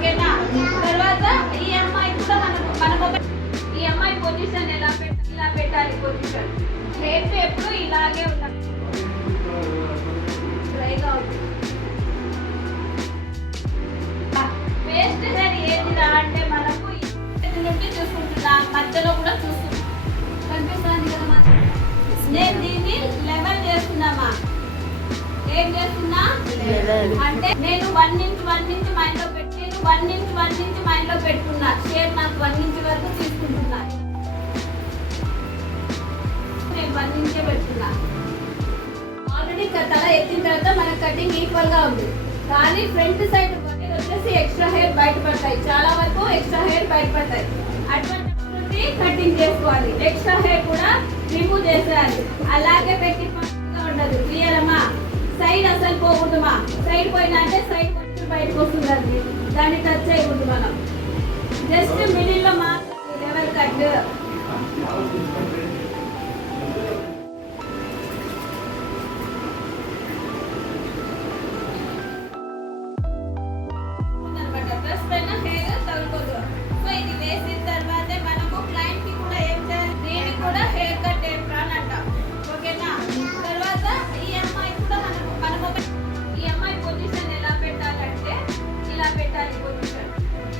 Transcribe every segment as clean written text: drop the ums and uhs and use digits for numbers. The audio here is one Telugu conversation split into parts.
ఓకేనా. తర్వాత ఈ అమ్మాయి కూడా మనం ఒక ఈ అమ్మాయి పొజిషన్ ఇలా పెట్టాలి. పొజిషన్ హెయిర్ ఎప్పుడు ఇలాగే ఉండాలి. డ్రైగా వేస్ట్ హెయిర్ ఏదిరా అంటే మనకు నుండి చూసుకుంటున్నా, మధ్యలో కూడా చూసుకుంటున్నా, కనిపిస్తుంది కదా. నేను దీన్ని లెవెల్ చేస్తున్నామా, ఏం చేస్తున్నా అంటే నేను 1 ఇంచ్ మైండ్ లో పెట్టి 1 ఇంచ్ మైండ్ లో పెట్టుకున్నా. షేప్ నాకు 1 ఇంచ్ వరకు తీసుకుంటున్నా. నేను 1 ఇంచే పెట్టుకున్నా. ఆల్రెడీ తల ఎత్తిన తర్వాత మన కటింగ్ ఈక్వల్ గా ఉంది, కానీ ఫ్రంట్ సైడ్ వచ్చేసి ఎక్స్ట్రా హెయిర్ బయటపడతాయి. చాలా వరకు ఎక్స్ట్రా హెయిర్ బయటపడతాయి. అటువంటి కటింగ్ చేసుకోవాలి. ఎక్స్ట్రా హెయిర్ కూడా రిమూవ్ చేసేయాలి. అలాగే పెట్టి ఉండదు. క్లియర్ అమ్మా. సైడ్ అసలు పోకూడదుమా. సైడ్ పోయినా అంటే సైడ్ కొంచెం బయటకు వస్తుంది, అది దాన్ని టచ్ చేయకూడదు. మనం జస్ట్ మిడిల్ లో మాత్రం లెవెల్ కట్. డ్రెస్ పైన హెయిర్ తగ్గిపోదు. సో ఇది వేసిన తర్వాతే మనము క్లయింట్ కి కూడా ఏం చేయాలి, దీనికి కూడా హెయిర్ కట్ ఏప్రాన్ అంటాం. ఓకేనా. తర్వాత ఈ అమ్మాయి కూడా మనం ఒక ఈ అమ్మాయి పొజిషన్ ఎలా పెట్టాలంటే ఇలా పెట్టాలి. పొజిషన్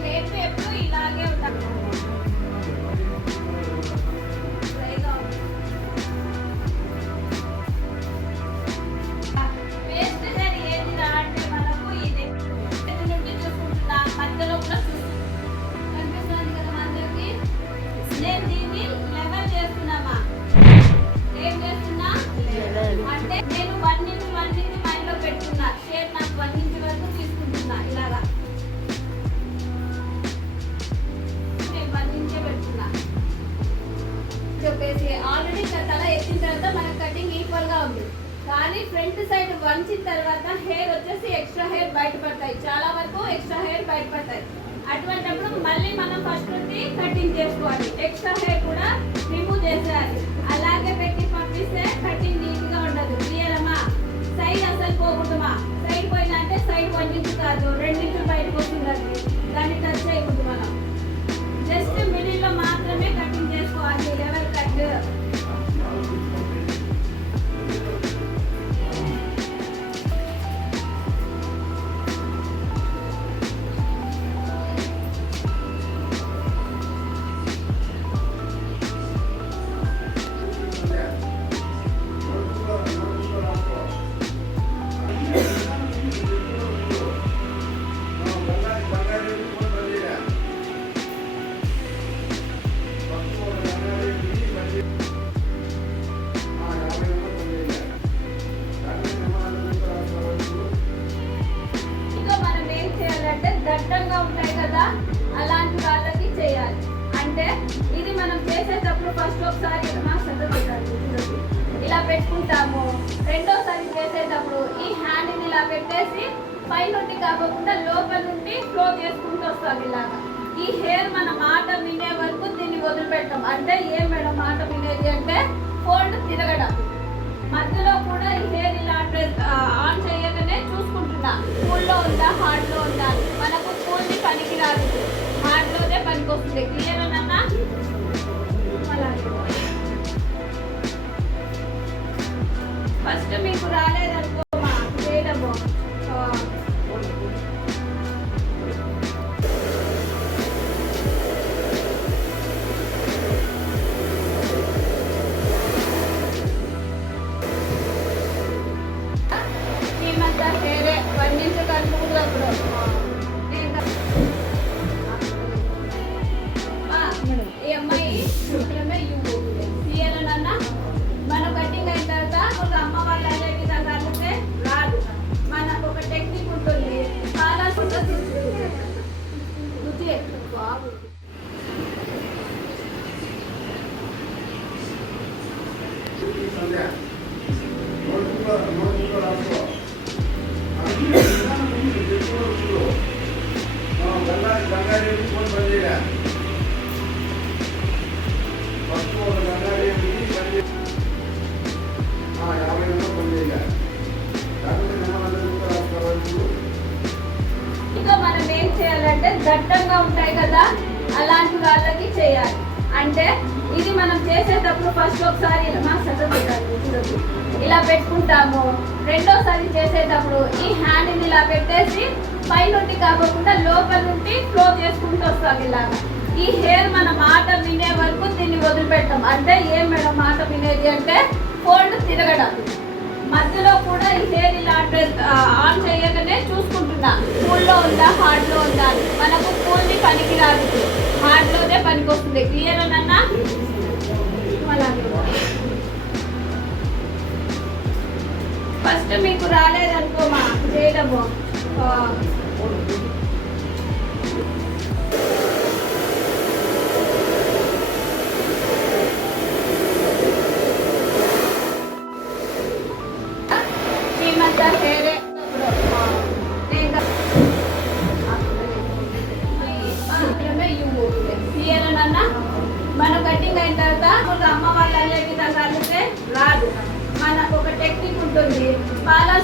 హెయిర్ ఎప్పుడు ఇలాగే ఉండాలి. వేస్ట్ హెయిర్ ఏదిరా అంటే మనకు ఇది నుండి చూసుకుంటున్నా, మధ్యలో కూడా కనిపిస్తుంది కదా అందరికి. నేను దీన్ని లెవెల్ చేస్తున్నామా, ఏం చేస్తున్నా అంటే నేను 1 ఇంచ్ మైండ్ లో పెట్టుకున్నా. షేప్ నాకు 1 ఇంచ్ వరకు తీసుకుంటున్నా. ఇలాగా నేను 1 ఇంచే పెట్టుకున్నా. చెప్పేసి ఆల్రెడీ తల ఎత్తిన తర్వాత మన కటింగ్ ఈక్వల్ గా ఉంది, కానీ ఫ్రంట్ సైడ్ వంచిన తర్వాత హెయిర్ వచ్చేసి ఎక్స్ట్రా హెయిర్ బయటపడతాయి. చాలా వరకు ఎక్స్ట్రా హెయిర్ బయటపడతాయి. అటువంటిప్పుడు మళ్ళీ మనం ఫస్ట్ నుండి కటింగ్ చేసుకోవాలి. ఎక్స్ట్రా హెయిర్ కూడా రిమూవ్ చేసేయాలి. అలాగే పెట్టి పంపిస్తే కటింగ్ నీట్ గా ఉండదు. క్లియర్ అమ్మా. సైడ్ అసలు పోకూడదుమా. సైడ్ పోయినా అంటే సైడ్ 1 ఇంచ్ కాదు 2 ఇంచులు బయటకు వస్తుంది, అది దాన్ని టచ్ చేయకూడదు. మనం జస్ట్ మిడిల్ లో మాత్రమే కటింగ్ చేసుకోవాలి. Level cut. దట్టంగా ఉంటాయి కదా, అలాంటి వాళ్ళకి చేయాలి. అంటే ఇది మనం చేసేటప్పుడు ఫస్ట్ ఒకసారి ఇలా పెట్టుకుంటాము. రెండోసారి చేసేటప్పుడు ఈ హ్యాండ్ ఇలా పెట్టేసి పై నుండి కాకుండా లోపల నుండి ఫ్లో చేసుకుంటూ వస్తాం. ఇలాగా ఈ హెయిర్ మన మాట వినే వరకు దీన్ని వదిలిపెట్టాం. అంటే ఏం మేడం మాట వినేది అంటే ఫోల్డ్ తిరగడం. మధ్యలో కూడా ఈ హెయిర్ ఇలా ఆన్ చేయగానే చూసుకుంటున్నా కూల్లో ఉందా హార్డ్ లో ఉందా. మనకు కూల్ని పనికి రాదు, హార్డ్ లోనే పనికి వస్తుంది. క్లియర్ అన్నా. ఫస్ట్ మీకు రాలేదనుకో చేయడము హెయిరే 1 ఇంచ్ కలుపుకున్నప్పుడు ఈ అమ్మాయి దట్టంగా ఉంటాయి కదా, అలాంటి వాళ్ళకి చేయాలి. అంటే ఇది మనం చేసేటప్పుడు ఫస్ట్ ఒకసారి ఇలా పెట్టుకుంటాము. రెండోసారి చేసేటప్పుడు ఈ హ్యాండ్ని ఇలా పెట్టేసి పైనుండి కాకుండా లోపల నుండి ఫ్లో చేసుకుంటూ వస్తాం ఇలాగా. ఈ హెయిర్ మన మాట వినే వరకు దీన్ని వదిలిపెట్టాం. అంటే ఏం మేడం మాట వినేది అంటే ఫోల్డ్ తిరగడం. మధ్యలో కూడా ఈ హెయిర్ ఇలా ఆన్ చేయగానే చూసుకుంటున్నా కూల్లో ఉందా హార్డ్లో ఉందా అని. మనకు కూల్ని పనికి రాదు, హార్డ్లోనే పనికి వస్తుంది. క్లియర్ అన్నా? ఫస్ట్ మీకు రాలేదనుకోమా చేయడము, హెయిరే మన కటింగ్ అయిన తర్వాత అమ్మ వాళ్ళు అల్లే విధంగా అల్లితే రాదు. మనకు ఒక టెక్నిక్ ఉంటుంది. పాలా